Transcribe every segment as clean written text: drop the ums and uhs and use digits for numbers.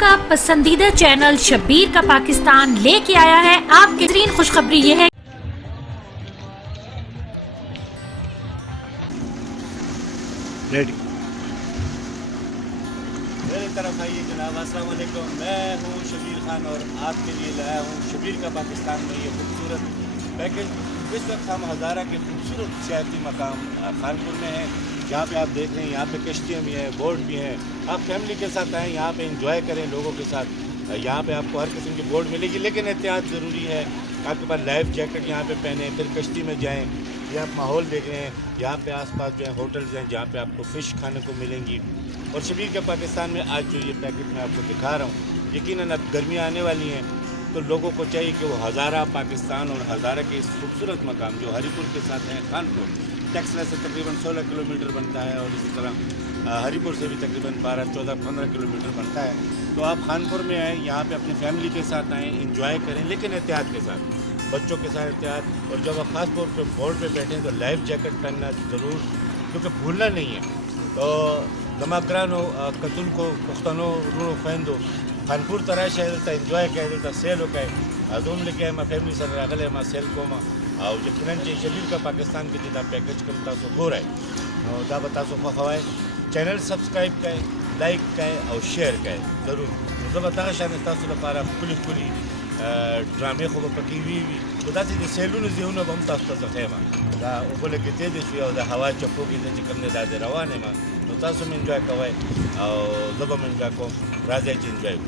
आपका पसंदीदा चैनल शब्बीर का पाकिस्तान लेके आया है आपके बेहतरीन खुशखबरी ये है। रेडी मेरी तरफ आइए जनाब, अस्सलाम वालेकुम। मैं हूँ शबीर खान और आपके लिए लाया हूँ शबीर का पाकिस्तान में ये खूबसूरत पैकेज। इस वक्त हम हज़ारा के खूबसूरत सियाती मकाम खानपुर में हैं, जहाँ पे आप देख रहे हैं यहाँ पे कश्तियाँ भी हैं, बोट भी हैं। आप फैमिली के साथ आएँ, यहाँ पे इंजॉय करें लोगों के साथ। यहाँ पे आपको हर किस्म की बोट मिलेगी, लेकिन एहतियात ज़रूरी है। आपके पास लाइफ जैकेट यहाँ पे पहने, फिर कश्ती में जाएँ। ये आप माहौल देख रहे हैं, यहाँ पे आसपास जो है होटल्स हैं जहाँ पे आपको फ़िश खाने को मिलेंगी। और शबीर के पाकिस्तान में आज जो ये पैकेज मैं आपको दिखा रहा हूँ, यकीनन अब गर्मियाँ आने वाली हैं, तो लोगों को चाहिए कि वो हज़ारा पाकिस्तान और हज़ारा के इस खूबसूरत मकाम जो हरीपुर के साथ है खानपुर, टेक्सला से तकरीबन 16 किलोमीटर बनता है और इसी तरह हरीपुर से भी तकरीबन 12, 14, 15 किलोमीटर बनता है। तो आप खानपुर में आएँ, यहाँ पे अपनी फैमिली के साथ आएँ, इंजॉय करें, लेकिन एहतियात के साथ, बच्चों के साथ एहतियात। और जब आप ख़ास तौर पर बोर्ड पे बैठें तो लाइफ जैकेट पहनना ज़रूर, क्योंकि भूलना नहीं है। तो दमाग्रानो कतुल को पुख्तनो रूनो फैंदो खानपुर तरह शहर इंजॉय कह सेल होकर अजूम लेके मैं फैमिली सर अगले मैं सेल को और यकीनन शबीर का पाकिस्तान के जितना पैकेज कम तासो हो रहा है और दा बता सो खवाए चैनल सब्सक्राइब करें, लाइक करें और शेयर करें ज़रूर। मुझे बता शायद तासो पारा खुली खुली ड्रामे को पकी हुई खुदा से सेलून जीवन बम तासो ज़खेमा दा ओबले के तेज और दा हवा चप्पो की जे करने दा रवाने में तो तासो में इंजॉय कवाए और जब में इंजॉय को राजे इंजॉय।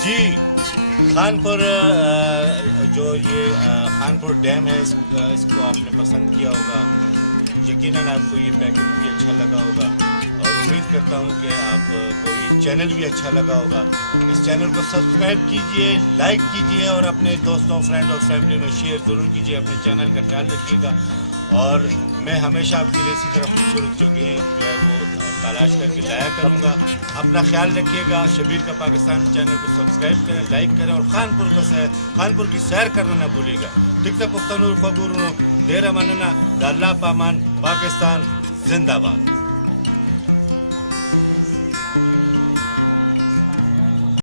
जी, खानपुर जो ये खानपुर डैम है, इसको आपने पसंद किया होगा। यकीनन आपको ये पैकेज भी अच्छा लगा होगा और उम्मीद करता हूँ कि आपको ये चैनल भी अच्छा लगा होगा। इस चैनल को सब्सक्राइब कीजिए, लाइक कीजिए और अपने दोस्तों, फ्रेंड और फैमिली में शेयर ज़रूर कीजिए। अपने चैनल का ख्याल रखिएगा और मैं हमेशा आपके लिए इसी तरह खूबसूरत जगह जो है वो तलाश करके लाया करूँगा। अपना ख्याल रखिएगा। शबीर का पाकिस्तान चैनल को सब्सक्राइब करें, लाइक करें और खानपुर की सैर करना ना भूलिएगा। टिकता पुख्तनूर खबूर देर मनना दाल्ला पामान पाकिस्तान जिंदाबाद।